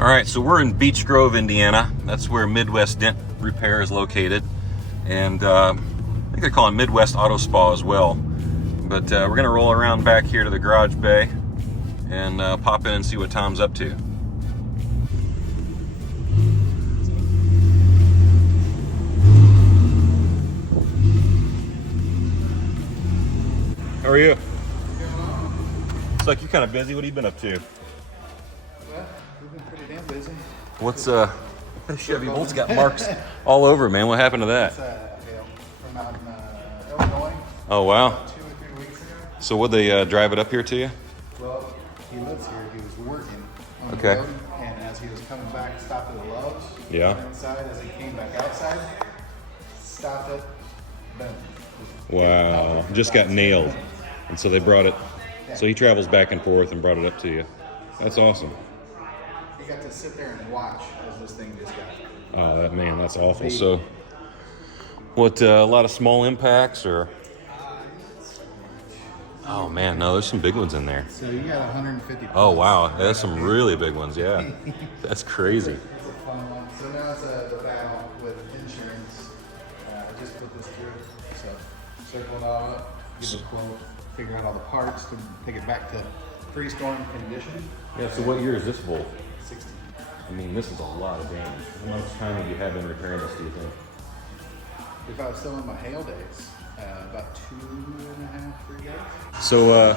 All right, so we're in Beech Grove, Indiana. That's where Midwest Dent Repair is located. And I think they're calling Midwest Auto Spa as well. But we're gonna roll around back here to the garage bay and pop in and see what Tom's up to. How are you? Looks like you're kind of busy. What have you been up to? Well, we've been pretty damn busy. What's Chevy Bolt's got marks all over, man. What happened to that? From out in Illinois. Oh wow. About 2 or 3 weeks ago. So would they drive it up here to you? Well, he lives here. He was working on Okay. the road, and as he was coming back, stopped at the Lowe's. Yeah. Went inside. As he came back outside, stopped it. Boom. Wow. Just got nailed. And so they brought it. So he travels back and forth and brought it up to you. That's awesome. He got to sit there and watch as this thing just got. Oh, that's awful. So, what? A lot of small impacts, or? Oh man, no, there's some big ones in there. So you got 150. Oh wow, that's some really big ones. Yeah, that's crazy. It's a fun one. So now it's the battle with insurance. I just put this through. So circle it all up, get a quote, figure out all the parts to take it back to pre-storm condition. Yeah. So what year is this Bolt? 60. I mean, this is a lot of damage. How much time have you had in repairing this? Do you think? If I was still in my hail days, about 2.5, 3 days. So,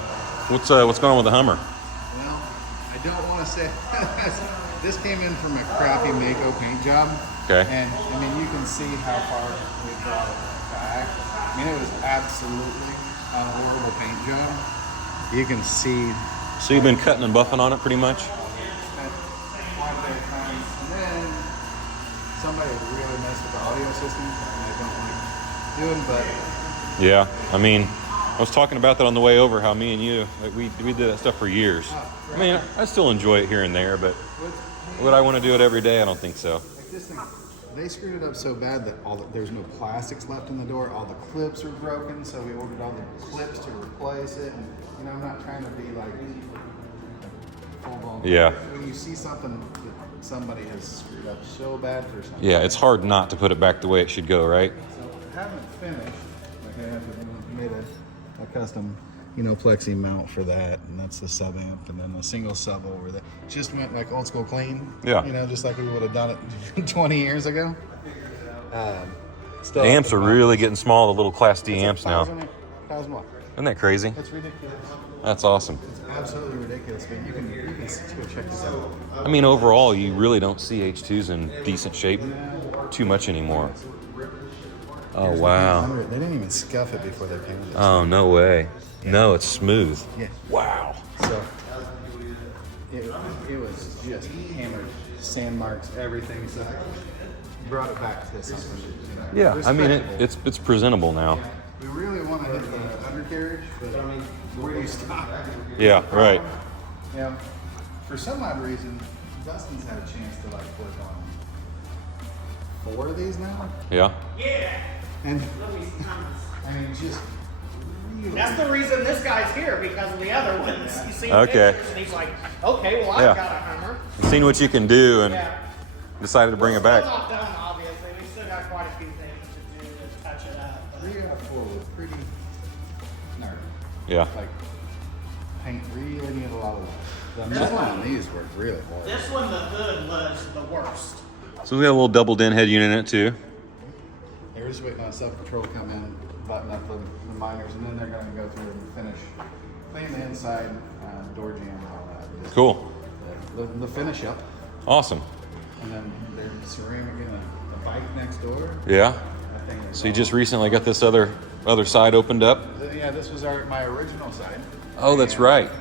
what's going on with the Hummer? Well, I don't want to say this came in from a crappy Mako paint job. Okay. And I mean, you can see how far we brought it back. I mean, it was absolutely a horrible paint job. You can see. So you've been cutting and buffing on it pretty much? Quite a bit of time. And then somebody really messed with the audio system. And I don't like doing, but Yeah. I mean, I was talking about that on the way over. How me and you, like, we did that stuff for years. I mean, I still enjoy it here and there, but would I want to do it every day? I don't think so. like this thing, they screwed it up so bad that there's no plastics left in the door. All the clips are broken, so we ordered all the clips to replace it. And you know, I'm not trying to be like full blown. Yeah. When you see something that somebody has screwed up so bad for something. Yeah, it's hard not to put it back the way it should go, right? So I haven't finished. Like I have made a custom, plexi mount for that, and that's the sub amp, and then a single sub over there. Just went like old school clean. Yeah. Just like we would have done it 20 years ago. The amps are really getting small, the little Class D amps now. 1,000 watt. Isn't that crazy? It's ridiculous. That's awesome. It's absolutely ridiculous. But you can go check this out. I mean, overall, you really don't see H2s in decent shape too much anymore. Oh, wow. They didn't even scuff it before they painted it. Oh, no way. No, it's smooth. Yeah. Wow. So it was just hammered, sand marks, everything. So brought it back to something. Yeah, I mean, respectable. it's presentable now. We really want to hit the undercarriage, but where do you stop? Yeah, right. For some odd reason, Dustin's had a chance to like work on 4 of these now, Yeah. and I mean, just really. That's the reason this guy's here, because of the other ones. You see Okay. pictures, and he's like, okay, well, I've Yeah. got a Hummer. Seen what you can do and Yeah. decided to bring it Still back. not done, obviously. We still got quite a few things to do to touch it up. But 3 out of 4 were pretty gnarly. Yeah. Like paint really needed a lot of love. The metal on these were really hard. this one, the hood was the worst. So we got a little double dent head unit in it too. They were just waiting on self-control to come in, button up the miners, and then they're going to go through and finish, clean the inside, door jam and all that. Just Cool. The finish up. Awesome. And then there's ceramic in the bike next door. Yeah. I think So you just recently got this other side opened up? yeah, this was my original side. Oh, that's right.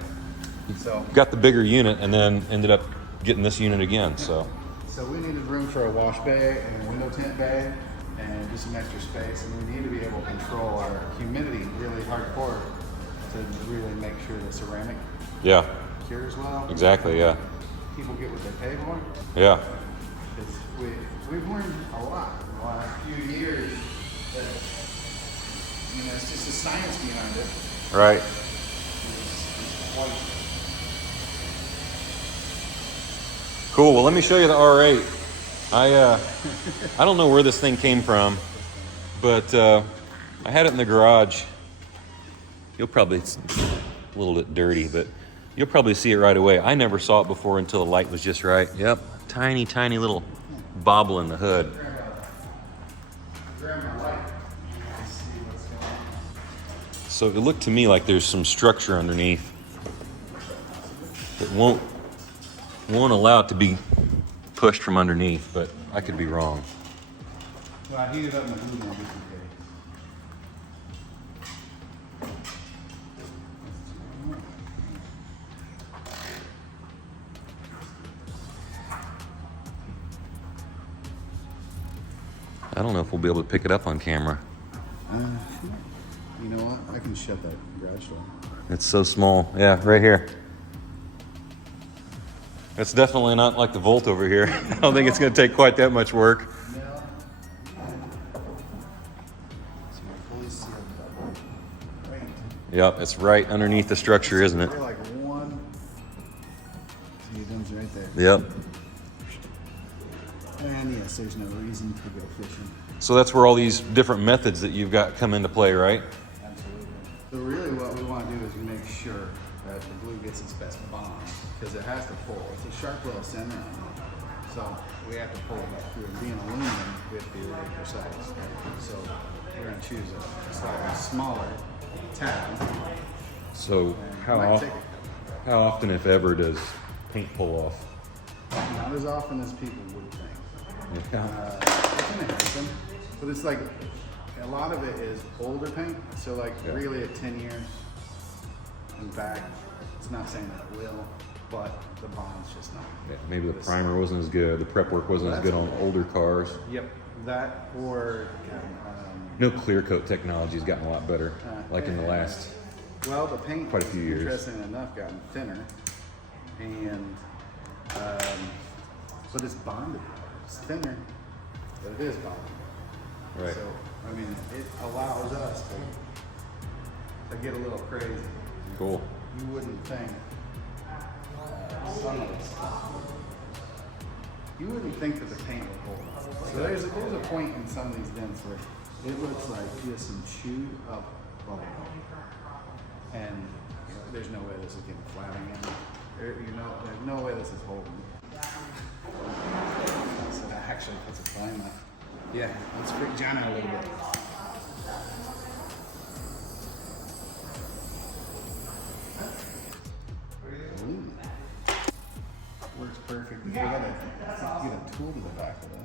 So Got the bigger unit and then ended up getting this unit again, so. So we needed room for a wash bay and a window tint bay and just some extra space, and we need to be able to control our humidity really hardcore to really make sure the ceramic Yeah, cures well. exactly, yeah. People get what they pay for. Yeah. Because we've learned a lot in the last few years that, it's just the science behind it. Right. It's quite Cool. Well, let me show you the R8. I don't know where this thing came from, but I had it in the garage. You'll probably, it's a little bit dirty, but you'll probably see it right away. I never saw it before until the light was just right. Yep, tiny, tiny little bobble in the hood. So it looked to me like there's some structure underneath that won't allow it to be pushed from underneath, but I could be wrong. So I heat it up in the blue one just in case. I don't know if we'll be able to pick it up on camera. You know what? I can shut that garage door. It's so small. Yeah, right here. It's definitely not like the Volt over here. I don't think it's going to take quite that much work. So fully sealed paint. Yep, it's right underneath the structure, isn't it? We're like one. See, it comes right there. Yep. And yes, there's no reason to go fishing. So that's where all these different methods that you've got come into play, right? Absolutely. So really what we want to do is make sure that the glue gets its best bond, because it has to pull. It's a sharp little center on it. So we have to pull it back through. And being aluminum, we have to be really precise. So we're going to choose a slightly smaller tab. So how often, if ever, does paint pull off? Not as often as people would think. Yeah. It can happen, but it's like a lot of it is older paint. So like really at 10 years and back, it's not saying that it will, but the bond's just not. Yeah, maybe the primer wasn't as good, the prep work wasn't as good on older cars. Yep, that or No clear coat technology has gotten a lot better, like in the last. well, the paint quite a few years. interesting enough, gotten thinner, and but it's bonded. It's thinner, but it is bonded. Right. So I mean, it allows us to get a little crazy. Cool. You wouldn't think some of this stuff. You wouldn't think that the paint would hold. So there's a point in some of these dents where it looks like just some chewed up bubble gum. And there's no way this is getting flat again. There's no way this is holding. So that actually puts a flame up. Yeah, let's freak John out a little bit. Ooh. Works perfect. We gotta get a tool to the back of this.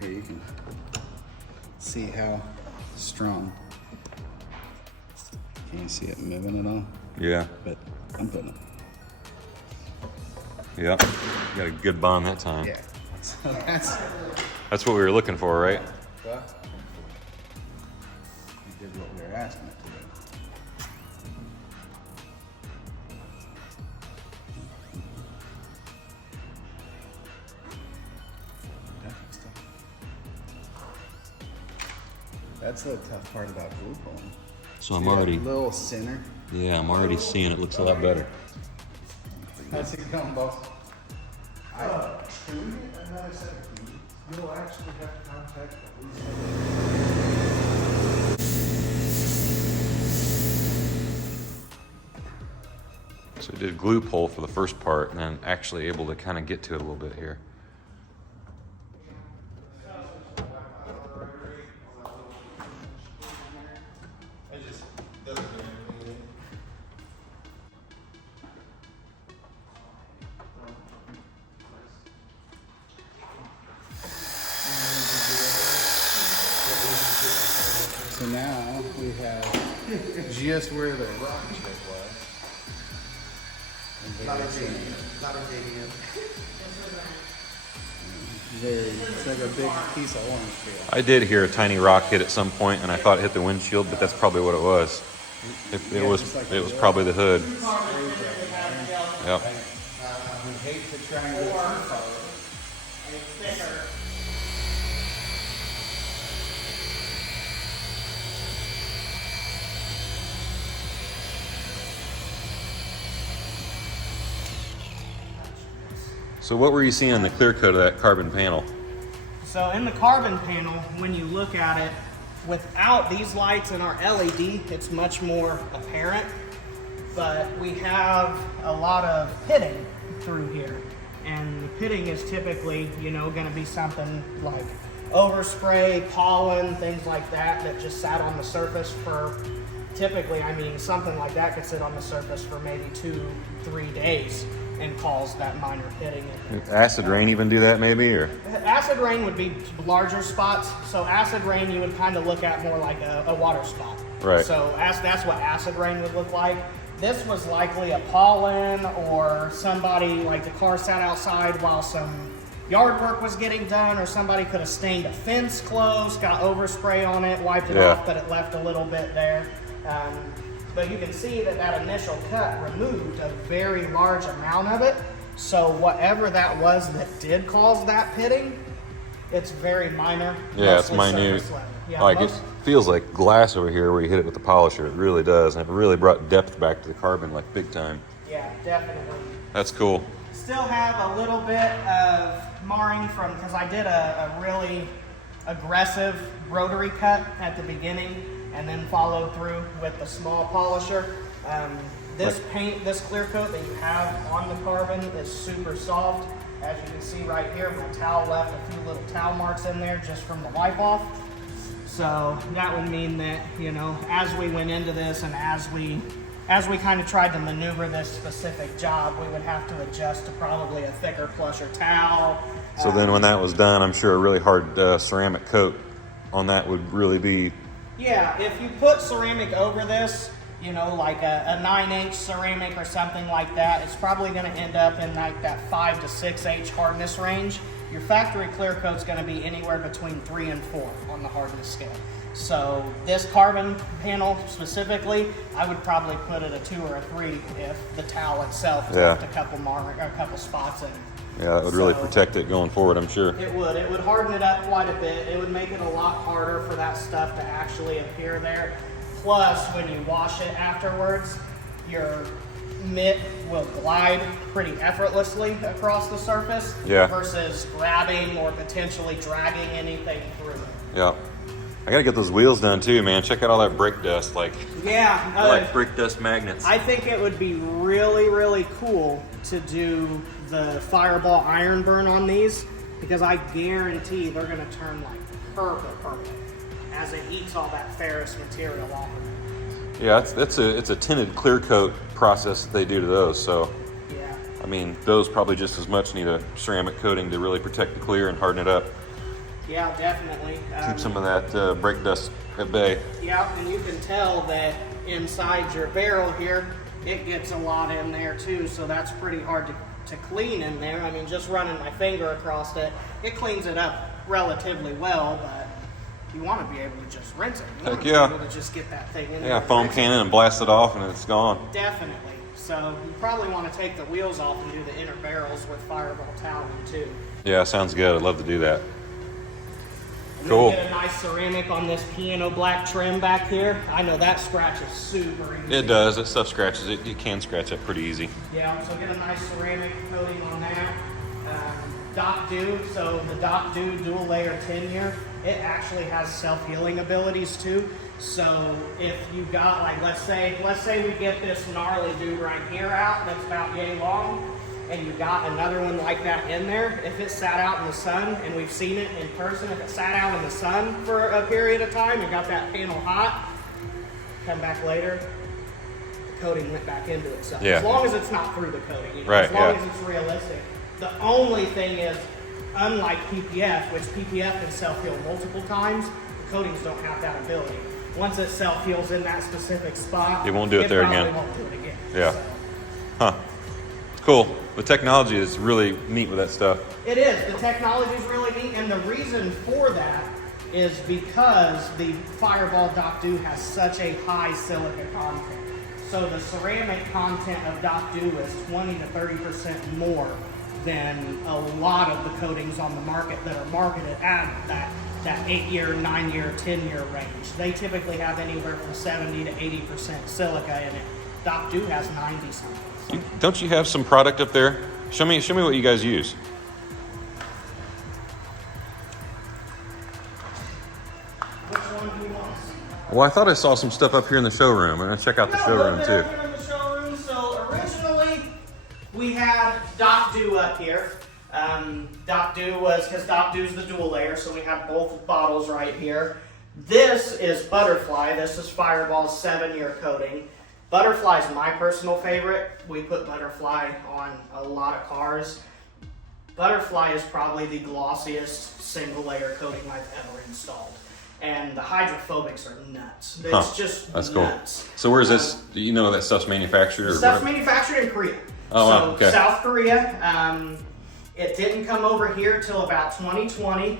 Here you can see how strong. Can you see it moving at all? Yeah. But I'm putting it. Yep. You got a good bond that time. Yeah. So That's what we were looking for, right? well, we did what we were asking it to do. That's the tough part about glue pulling. So I'm See that already, little center. yeah, I'm already seeing it looks a lot better. How's it going, boss? Can we get another set of keys? You'll actually have to contact the So I did glue pull for the first part and then actually able to kind of get to it a little bit here. So now we have just where the rock chip was. It's like a big piece of orange peel. I did hear a tiny rock hit at some point and I thought it hit the windshield, but that's probably what it was. It was probably the hood. Yep. We hate to try and get it too far. So what were you seeing in the clear coat of that carbon panel? So in the carbon panel, when you look at it, without these lights and our LED, it's much more apparent. But we have a lot of pitting through here. And the pitting is typically, you know, gonna be something like overspray, pollen, things like that, that just sat on the surface for, typically, I mean, something like that could sit on the surface for maybe 2-3 days and cause that minor pitting. Acid rain even do that maybe, or? Acid rain would be larger spots. So acid rain you would kind of look at more like a water spot. Right. So that's what acid rain would look like. This was likely a pollen, or somebody, like the car sat outside while some yard work was getting done, or somebody could have stained a fence close, got overspray on it, wiped it off, but it left a little bit there. But you can see that that initial cut removed a very large amount of it. So whatever that was that did cause that pitting, it's very minor. Yeah, it's minute. Yeah, like it feels like glass over here where you hit it with the polisher. It really does, and it really brought depth back to the carbon, like big time. Yeah, definitely. That's cool. Still have a little bit of marring from, because I did a really aggressive rotary cut at the beginning and then followed through with the small polisher. This paint, this clear coat that you have on the carbon is super soft. As you can see right here, my towel left a few little towel marks in there just from the wipe off. So that would mean that, you know, as we went into this and as we kind of tried to maneuver this specific job, we would have to adjust to probably a thicker, plusher towel. So then when that was done, I'm sure a really hard ceramic coat on that would really be... Yeah, if you put ceramic over this, you know, like a 9H ceramic or something like that, it's probably going to end up in like that 5 to 6H hardness range. Your factory clear coat's going to be anywhere between 3 and 4 on the hardness scale. So this carbon panel specifically, I would probably put it a 2 or a 3 if the towel itself left a couple spots in it. Yeah, that would really protect it going forward, I'm sure. It would. It would harden it up quite a bit. It would make it a lot harder for that stuff to actually appear there. Plus, when you wash it afterwards, your mitt will glide pretty effortlessly across the surface versus grabbing or potentially dragging anything through it. Yeah. I gotta get those wheels done too, man. Check out all that brake dust. Like, yeah, I like brake dust magnets. I think it would be really, really cool to do the fireball iron burn on these, because I guarantee they're gonna turn like purple as it eats all that ferrous material off of it. Yeah, it's a tinted clear coat process that they do to those. So, yeah, I mean, those probably just as much need a ceramic coating to really protect the clear and harden it up. Yeah, definitely. Keep some of that brake dust at bay. Yeah, and you can tell that inside your barrel here, it gets a lot in there too, so that's pretty hard to clean in there. I mean, just running my finger across it, it cleans it up relatively well, but you want to be able to just rinse it. You want to be able to just get that thing in there. Yeah, foam cannon and blast it off and it's gone. Definitely. So you probably want to take the wheels off and do the inner barrels with fireball toweling too. Yeah, sounds good. I'd love to do that. And Cool. then get a nice ceramic on this piano black trim back here. I know that scratches super easy. It does. That stuff scratches. It can scratch up pretty easy. Yeah, so get a nice ceramic coating on that. Doc Dew, so the Doc Dew dual layer tenure, it actually has self-healing abilities too. So if you got, like, let's say we get this gnarly dude right here out that's about yay long, and you got another one like that in there, if it sat out in the sun, and we've seen it in person, if it sat out in the sun for a period of time and got that panel hot, come back later, the coating went back into itself. Yeah. As long as it's not through the coating, you know, Right, as long as it's realistic. The only thing is, unlike PPF, which PPF can self-heal multiple times, the coatings don't have that ability. Once it self-heals in that specific spot, It won't do it there probably again. won't do it again. Yeah. So. Huh. Cool. The technology is really neat with that stuff. It is. The technology is really neat, and the reason for that is because the Fireball Doc Dew has such a high silica content. So the ceramic content of Doc Dew is 20 to 30% more than a lot of the coatings on the market that are marketed at that 8-year, 9-year, 10-year range. They typically have anywhere from 70 to 80% silica in it. Doc Dew has 90 something. Don't you have some product up there Show me what you guys use. Which one do you want? Well, I thought I saw some stuff up here in the showroom. I'm gonna check out the showroom too. In the showroom. So originally we had Doc Do up here. Doc Do was because Doc Do's the dual layer, so we have both bottles right here. This is Butterfly. This is Fireball's 7-year coating. Butterfly is my personal favorite. We put Butterfly on a lot of cars. Butterfly is probably the glossiest single layer coating I've ever installed. And the hydrophobics are nuts. It's just that's nuts. cool. So where's this? Do you know that stuff's manufactured? Or Stuff's where? manufactured in Korea. Oh, wow. Okay. South Korea. It didn't come over here till about 2020.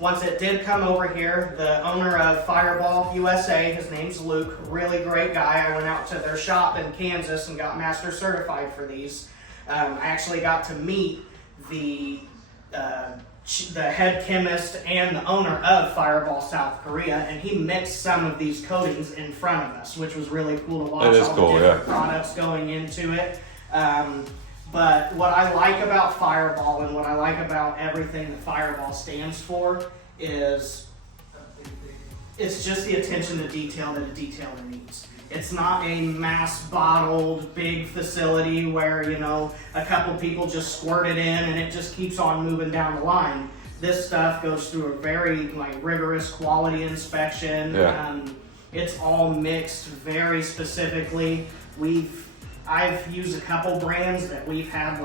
Once it did come over here, the owner of Fireball USA, his name's Luke, really great guy. I went out to their shop in Kansas and got master certified for these. I actually got to meet the head chemist and the owner of Fireball South Korea, and he mixed some of these coatings in front of us, which was really cool to watch. That is all cool, the different yeah. products going into it. But what I like about Fireball and what I like about everything that Fireball stands for is it's just the attention to detail that a detailer needs. It's not a mass bottled big facility where, you know, a couple people just squirt it in and it just keeps on moving down the line. This stuff goes through a very rigorous quality inspection. Yeah. It's all mixed very specifically. I've used a couple brands that we've had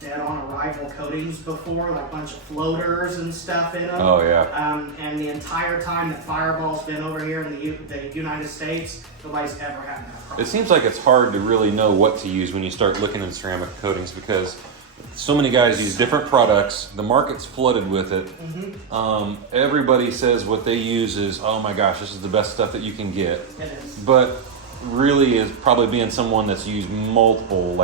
dead on arrival coatings before, like a bunch of floaters and stuff in them. Oh yeah. And the entire time that Fireball's been over here in the United States, nobody's ever had that problem. It seems like it's hard to really know what to use when you start looking at ceramic coatings because so many guys use different products. The market's flooded with it. Mm-hmm. Everybody says what they use is, oh my gosh, this is the best stuff that you can get. It is. But really is probably being someone that's used multiple,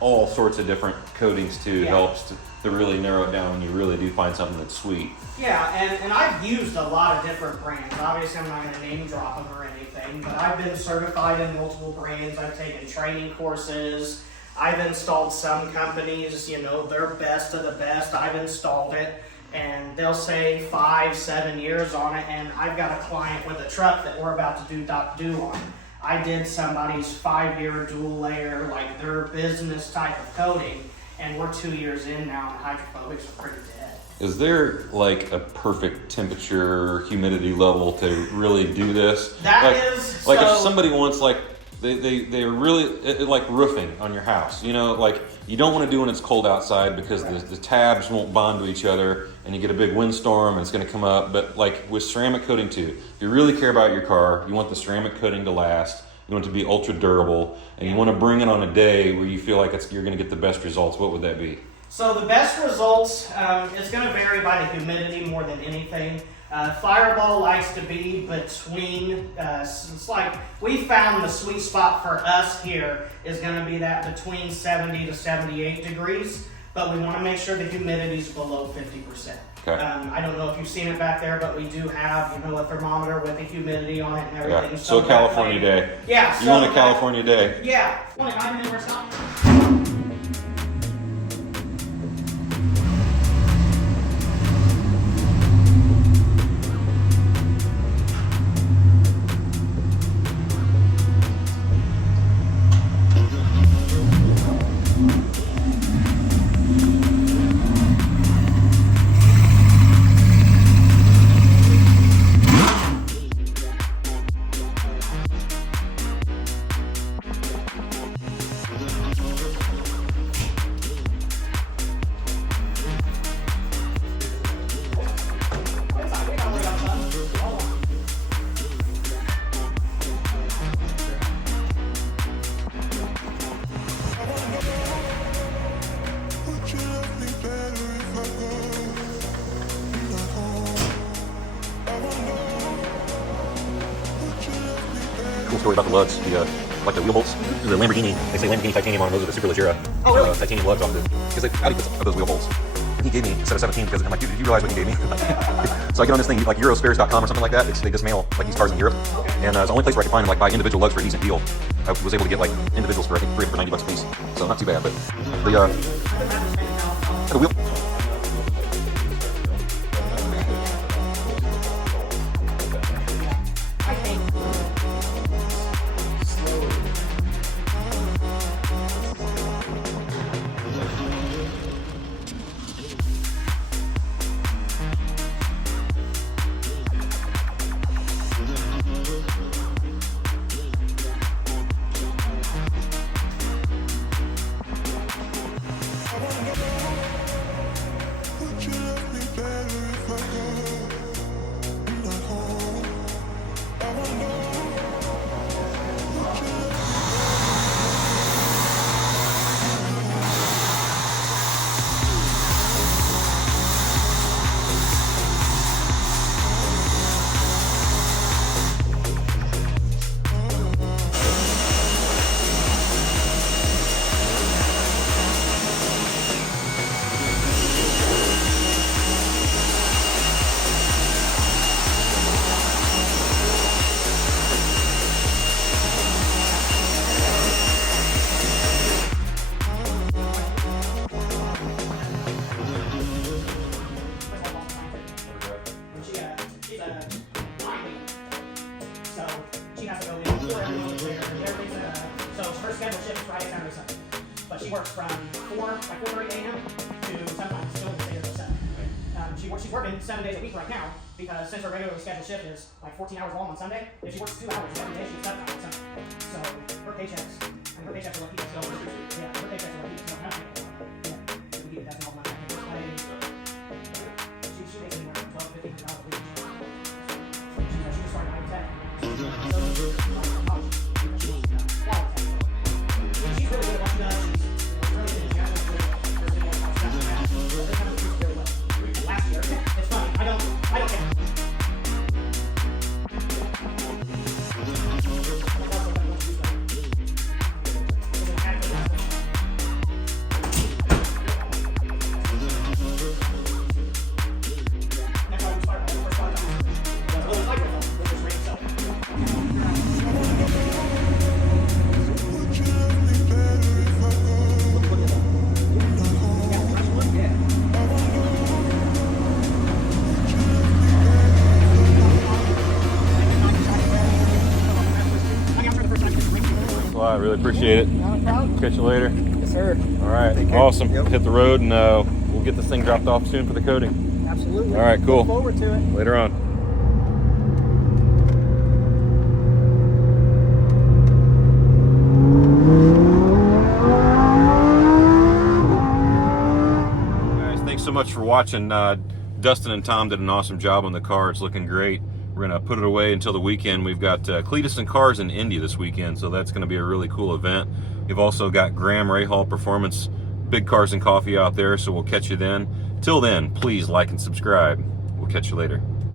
all sorts of different coatings too, helps to really narrow it down when you really do find something that's sweet. Yeah, and I've used a lot of different brands. Obviously, I'm not going to name drop them or anything, but I've been certified in multiple brands. I've taken training courses. I've installed some companies, they're best of the best. I've installed it, and they'll say 5-7 years on it, and I've got a client with a truck that we're about to do Doc Do on. I did somebody's 5-year dual layer, their business type of coating, and we're 2 years in now, and hydrophobics are pretty dead. Is there a perfect temperature, humidity level to really do this? If somebody wants they're really like roofing on your house, you don't want to do when it's cold outside because the tabs won't bond to each other and you get a big windstorm and it's going to come up. But with ceramic coating too, if you really care about your car, you want the ceramic coating to last, you want it to be ultra durable, and you want to bring it on a day where you feel like you're going to get the best results. What would that be? So the best results, it's going to vary by the humidity more than anything. Fireball likes to be between, we found the sweet spot for us here is going to be that between 70 to 78 degrees, but we want to make sure the humidity is below 50%. Okay. I don't know if you've seen it back there, but we do have, a thermometer with the humidity on it and everything. Yeah. So a California day. Yeah. You want a California day. Yeah. 9 minutes or something. Cool story about the lugs, the wheel bolts. The Lamborghini, they say Lamborghini titanium on them. Those are the super Leggera titanium lugs off it. Because Audi puts up those wheel bolts. And he gave me a set of 17 because I'm like, dude, did you realize what he gave me? So I get on this thing, like Eurospares.com or something like that. They just mail like these cars in Europe. And it's the only place where I can find them, like buy individual lugs for a decent deal. I was able to get like individuals for I think 3 for $90 a piece. So not too bad, but the wheel. She works from 4:30 a.m. to sometimes still the 7. She's working 7 days a week right now because since her regularly scheduled shift is like 14 hours long on Sunday, if she works 2 hours every day, she's 7 hours on Sunday. So her paychecks are what keeps us going. Yeah, her paychecks are what keeps us going. Yeah, so we get that's all my she makes anywhere from $1,200 to $1,500 a week. She just started at 10. She's really good at what she does. It's funny. I don't care. Well, I really appreciate it. Not a problem. Catch you later. Yes, sir. All right, awesome. Yep. Hit the road and we'll get this thing dropped off soon for the coating. Absolutely. All right, cool. Look forward to it. Later on. Guys, thanks so much for watching. Dustin and Tom did an awesome job on the car. It's looking great. We're going to put it away until the weekend. We've got Cletus and Cars in Indy this weekend, so that's going to be a really cool event. We've also got Graham Rahal Performance Big Cars and Coffee out there, so we'll catch you then. Till then, please like and subscribe. We'll catch you later.